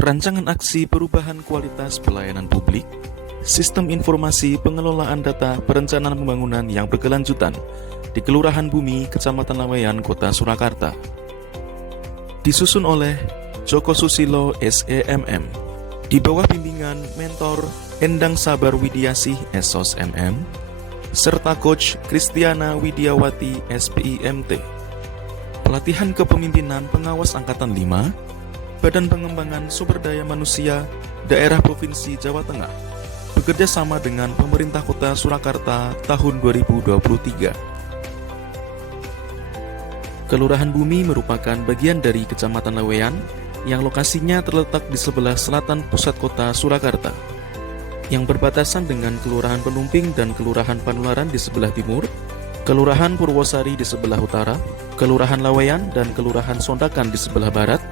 Rancangan aksi perubahan kualitas pelayanan publik, sistem informasi pengelolaan data perencanaan pembangunan yang berkelanjutan di Kelurahan Bumi, Kecamatan Laweyan, Kota Surakarta. Disusun oleh Joko Susilo SEMM, di bawah bimbingan Mentor Endang Sabar Widiasih SOS MM, serta Coach Kristiana Widiawati SPIMT. Pelatihan kepemimpinan pengawas Angkatan 5, Badan Pengembangan Sumber Daya Manusia Daerah Provinsi Jawa Tengah, bekerja sama dengan Pemerintah Kota Surakarta tahun 2023. Kelurahan Bumi merupakan bagian dari Kecamatan Laweyan yang lokasinya terletak di sebelah selatan pusat kota Surakarta, yang berbatasan dengan Kelurahan Penumping dan Kelurahan Panularan di sebelah timur, Kelurahan Purwosari di sebelah utara, Kelurahan Laweyan dan Kelurahan Sondakan di sebelah barat,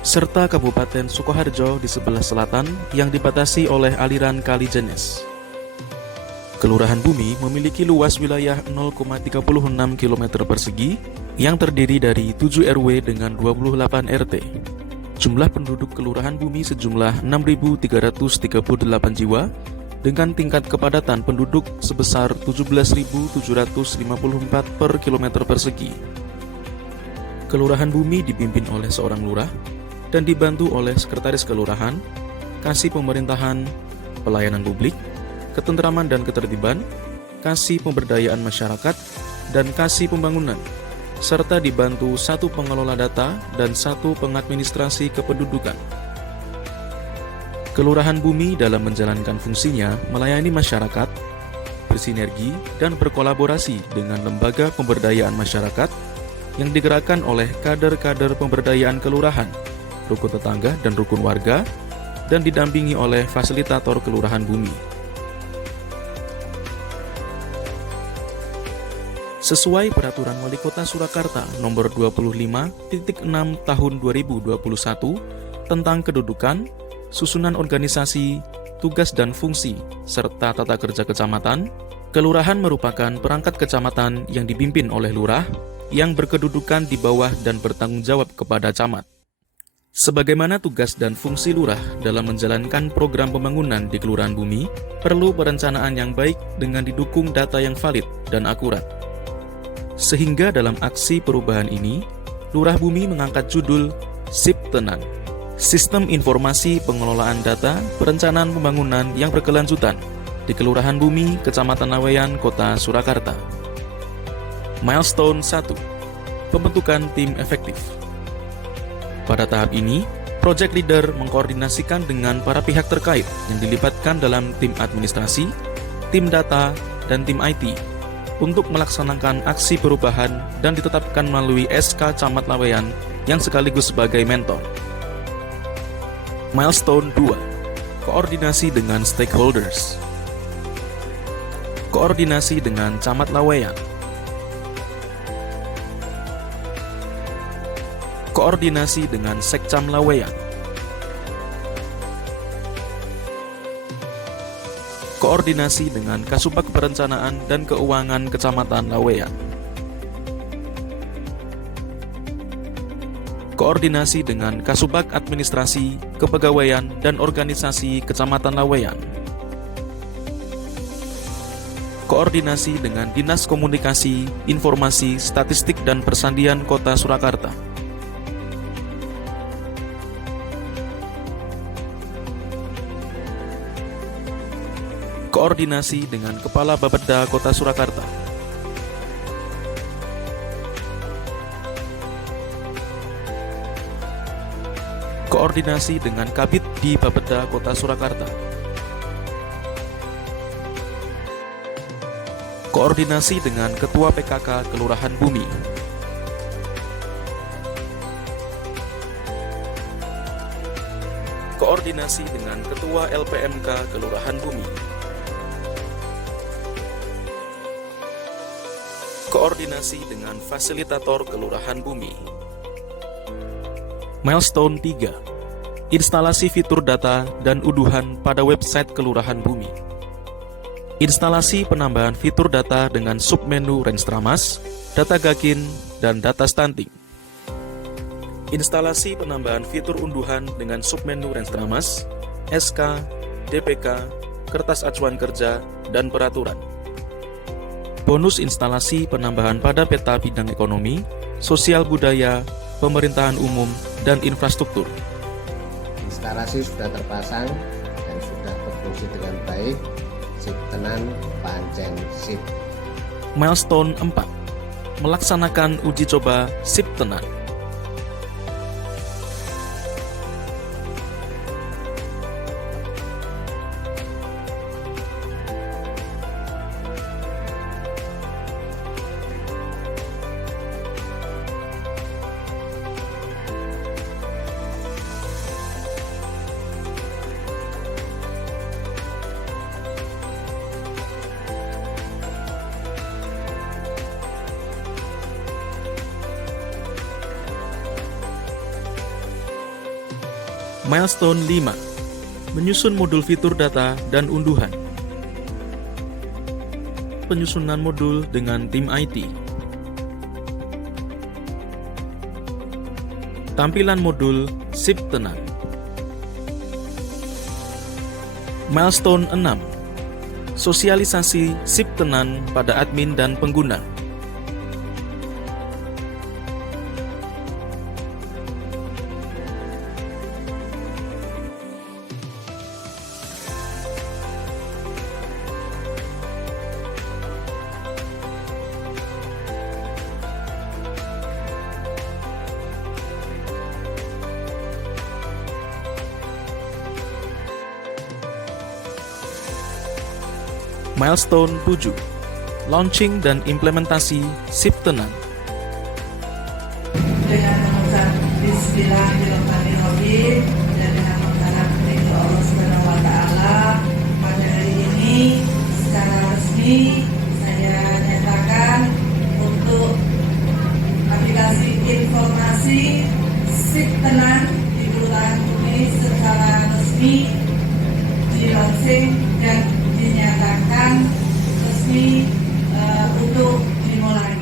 serta Kabupaten Sukoharjo di sebelah selatan yang dibatasi oleh aliran Kali Jenes. Kelurahan Bumi memiliki luas wilayah 0,36 km persegi yang terdiri dari 7 RW dengan 28 RT. Jumlah penduduk Kelurahan Bumi sejumlah 6.338 jiwa dengan tingkat kepadatan penduduk sebesar 17.754 per kilometer persegi. Kelurahan Bumi dipimpin oleh seorang lurah dan dibantu oleh Sekretaris Kelurahan, Kasih Pemerintahan, Pelayanan Publik, Ketentraman dan Ketertiban, Kasih Pemberdayaan Masyarakat, dan Kasih Pembangunan, serta dibantu 1 pengelola data dan 1 pengadministrasi kependudukan. Kelurahan Bumi dalam menjalankan fungsinya melayani masyarakat, bersinergi dan berkolaborasi dengan lembaga pemberdayaan masyarakat yang digerakkan oleh kader-kader pemberdayaan kelurahan, rukun tetangga dan rukun warga, dan didampingi oleh fasilitator Kelurahan Bumi. Sesuai Peraturan Wali Kota Surakarta Nomor 25.6 Tahun 2021 tentang kedudukan, susunan organisasi, tugas dan fungsi, serta tata kerja kecamatan, kelurahan merupakan perangkat kecamatan yang dipimpin oleh lurah yang berkedudukan di bawah dan bertanggung jawab kepada camat. Sebagaimana tugas dan fungsi lurah dalam menjalankan program pembangunan di Kelurahan Bumi, perlu perencanaan yang baik dengan didukung data yang valid dan akurat. Sehingga dalam aksi perubahan ini, Lurah Bumi mengangkat judul SIPTENAN, Sistem Informasi Pengelolaan Data Perencanaan Pembangunan yang Berkelanjutan di Kelurahan Bumi, Kecamatan Laweyan, Kota Surakarta. Milestone 1. Pembentukan tim efektif. Pada tahap ini, project leader mengkoordinasikan dengan para pihak terkait yang dilibatkan dalam tim administrasi, tim data, dan tim IT untuk melaksanakan aksi perubahan dan ditetapkan melalui SK Camat Laweyan yang sekaligus sebagai mentor. Milestone 2. Koordinasi dengan stakeholders. Koordinasi dengan Camat Laweyan. Koordinasi dengan Sekcam Laweyan. Koordinasi dengan Kasubag Perencanaan dan Keuangan Kecamatan Laweyan. Koordinasi dengan Kasubag Administrasi, Kepegawaian, dan Organisasi Kecamatan Laweyan. Koordinasi dengan Dinas Komunikasi, Informasi, Statistik, dan Persandian Kota Surakarta. Koordinasi dengan Kepala Bapeda Kota Surakarta. Koordinasi dengan Kabid di Bapeda Kota Surakarta. Koordinasi dengan Ketua PKK Kelurahan Bumi. Koordinasi dengan Ketua LPMK Kelurahan Bumi. Koordinasi dengan fasilitator Kelurahan Bumi. Milestone 3. Instalasi fitur data dan unduhan pada website Kelurahan Bumi. Instalasi penambahan fitur data dengan submenu Renstramas, Data Gakin, dan data stunting. Instalasi penambahan fitur unduhan dengan submenu Renstramas, SK, DPK, kertas acuan kerja, dan peraturan. Bonus instalasi penambahan pada peta bidang ekonomi, sosial budaya, pemerintahan umum, dan infrastruktur. Instalasi sudah terpasang dan sudah berfungsi dengan baik. Sip tenan pancen sip. Milestone 4. Melaksanakan uji coba Sip Tenan. Milestone 5. Menyusun modul fitur data dan unduhan. Penyusunan modul dengan tim IT. Tampilan modul Sip Tenan. Milestone 6. Sosialisasi Sip Tenan pada admin dan pengguna. Milestone 7. Launching dan implementasi Sip Tenan. Dengan mengucap Bismillahirrahmanirrahim dan dengan mengharap kepada Allah Subhanahu wa Ta'ala, pada hari ini secara resmi saya nyatakan untuk aplikasi informasi Sip Tenan di Kelurahan Bumi secara resmi di-launching dan dinyatakan resmi untuk dimulai.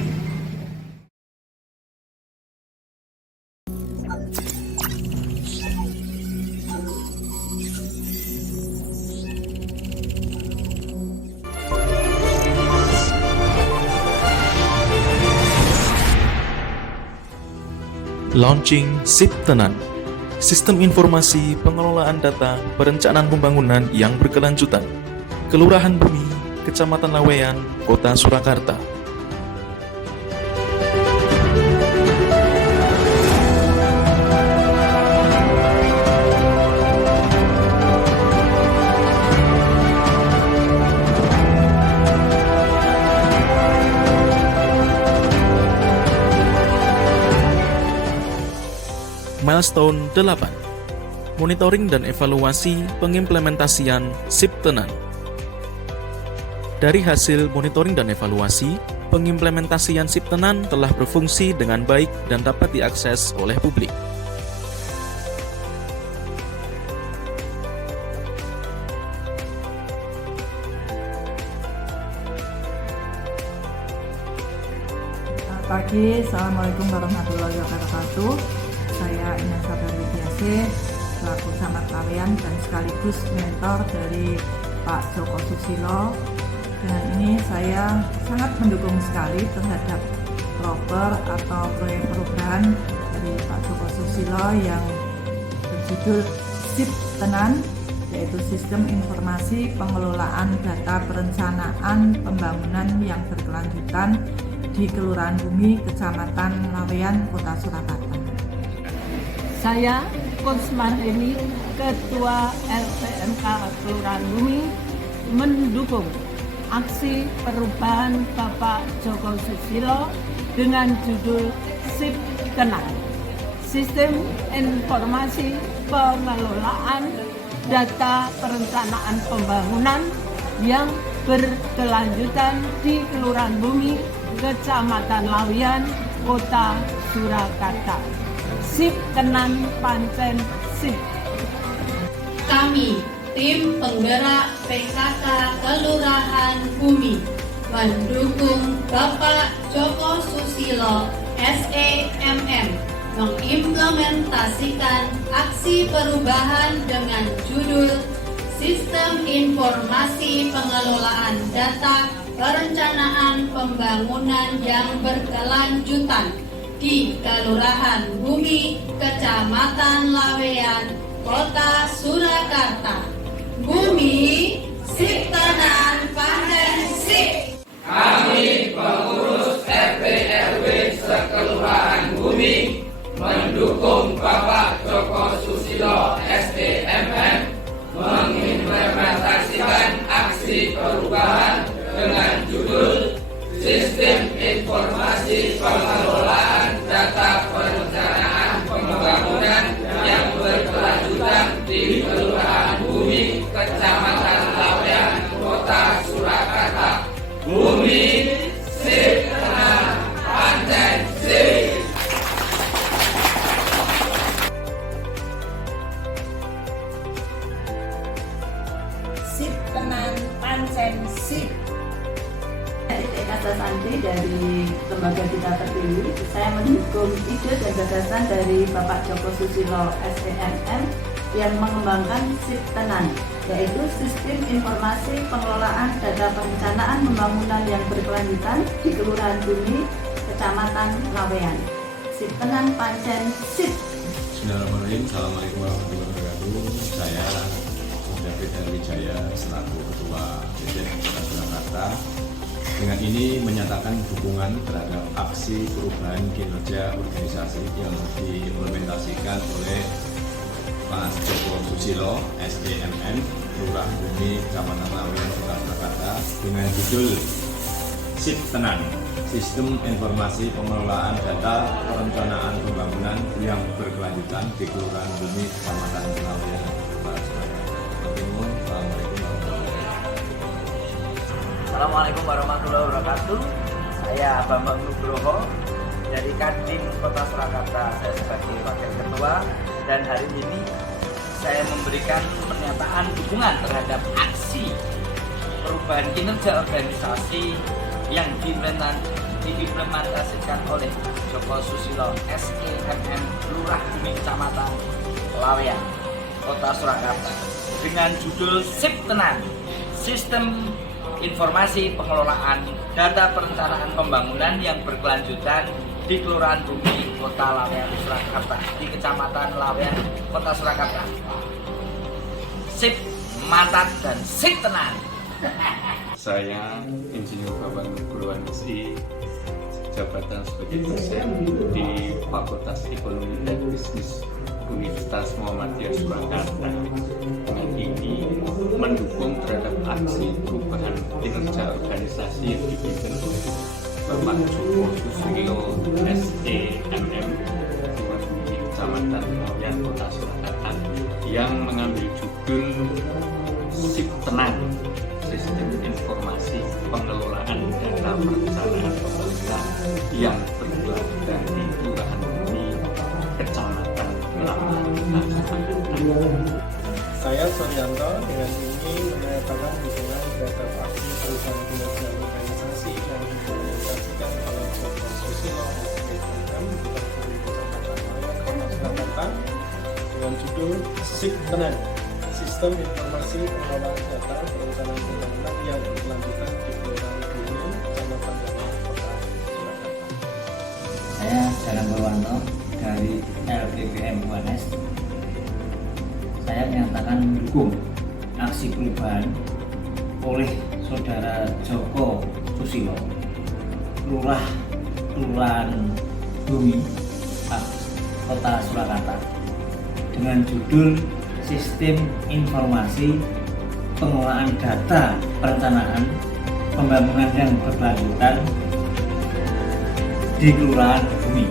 Launching Sip Tenan, sistem informasi pengelolaan data perencanaan pembangunan yang berkelanjutan. Kelurahan Bumi, Kecamatan Laweyan, Kota Surakarta. Milestone 8. Monitoring dan evaluasi pengimplementasian Sip Tenan. Dari hasil monitoring dan evaluasi, pengimplementasian Sip Tenan telah berfungsi dengan baik dan dapat diakses oleh publik. Selamat pagi, Assalamualaikum warahmatullahi wabarakatuh. Saya Inessa Darwidiase, selaku Camat Laweyan dan sekaligus mentor dari Pak Joko Susilo. Dengan ini saya sangat mendukung sekali terhadap proper atau proyek perubahan dari Pak Joko Susilo yang berjudul Sip Tenan, yaitu Sistem Informasi Pengelolaan Data Perencanaan Pembangunan yang Berkelanjutan di Kelurahan Bumi, Kecamatan Laweyan, Kota Surakarta. Saya Coach Marheni, Ketua LPMK Kelurahan Bumi, mendukung aksi perubahan Bapak Joko Susilo dengan judul Sip Tenan, Sistem Informasi Pengelolaan Data Perencanaan Pembangunan yang Berkelanjutan di Kelurahan Bumi, Kecamatan Laweyan, Kota Surakarta. Sip Tenan pancen sip. Kami tim penggerak PKK Kelurahan Bumi mendukung Bapak Joko Susilo SEMM mengimplementasikan aksi perubahan dengan judul Sistem Informasi Pengelolaan Data Perencanaan Pembangunan yang Berkelanjutan di Kelurahan Bumi, Kecamatan Laweyan, Kota Surakarta. Bumi, sip tenan, pancen sip. Kami pengurus RT RW sekelurahan Bumi mendukung Bapak Joko Susilo SDMM mengimplementasikan aksi perubahan dengan judul Sistem Informasi Pengelolaan Data Perencanaan Pembangunan yang Berkelanjutan di Kelurahan Bumi, Kecamatan Laweyan, Kota Surakarta. Bumi, sip tenan, pancen sip. Sip tenan, pancen sip. Kata Santi dari lembaga kita terpilih, saya mendukung ide dan gagasan dari Bapak Joko Susilo SDMM yang mengembangkan SIP Tenan, yaitu Sistem Informasi Pengelolaan Data Perencanaan Pembangunan yang Berkelanjutan di Kelurahan Bumi, Kecamatan Laweyan. SIP Tenan pancen SIP. Bismillahirrahmanirrahim. Assalamualaikum warahmatullahi wabarakatuh. Saya David Herwijaya selaku Ketua DPD Kota Surakarta dengan ini menyatakan dukungan terhadap aksi perubahan kinerja organisasi yang diimplementasikan oleh Pak Joko Susilo SDMM Lurah Bumi Kecamatan Laweyan Kota Surakarta dengan judul SIP Tenan, Sistem Informasi Pengelolaan Data Perencanaan Pembangunan yang Berkelanjutan di Kelurahan Bumi Kecamatan Laweyan Kota Surakarta. Assalamualaikum warahmatullahi wabarakatuh. Saya Bambang Nugroho dari Kadin Kota Surakarta. Saya sebagai Wakil Ketua dan hari ini saya memberikan pernyataan dukungan terhadap aksi perubahan kinerja organisasi yang diimplementasikan oleh Joko Susilo SEMM Lurah Bumi Kecamatan Laweyan, Kota Surakarta dengan judul SIP Tenan, Sistem Informasi Pengelolaan Data Perencanaan Pembangunan yang Berkelanjutan di Kelurahan Bumi, Kota Laweyan, Surakarta, di Kecamatan Laweyan, Kota Surakarta. Sip mantap dan sip tenan. Saya Insinyur Bambang Nugroho SI, jabatan sebagai dosen di Fakultas Ekonomi dan Bisnis Universitas Muhammadiyah Surakarta. Dengan ini mendukung terhadap aksi perubahan kinerja organisasi yang dipimpin oleh Bapak Joko Susilo SDMM di Kecamatan Laweyan Kota Surakarta yang mengambil judul SIP Tenan, Sistem Informasi Pengelolaan Data Perencanaan Pembangunan yang Berkelanjutan di Kelurahan Bumi, Kecamatan Laweyan, Kota Surakarta. Saya Suryanto dengan ini menyatakan dukungan terhadap aksi perubahan kinerja organisasi yang diimplementasikan oleh Joko Susilo SDMM di Kecamatan Laweyan, Kota Surakarta dengan judul SIP Tenan, Sistem Informasi Pengelolaan Data Perencanaan Pembangunan yang Berkelanjutan di Kelurahan Bumi, Kecamatan Laweyan, Kota Surakarta. Saya Danang Purwanto dari LPPM UNS. Saya menyatakan mendukung aksi perubahan oleh Saudara Joko Susilo, Kelurahan Bumi, Kota Surakarta, dengan judul Sistem Informasi Pengelolaan Data Perencanaan Pembangunan yang Berkelanjutan di Kelurahan Bumi.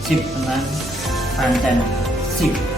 SIP Tenan, pancen SIP.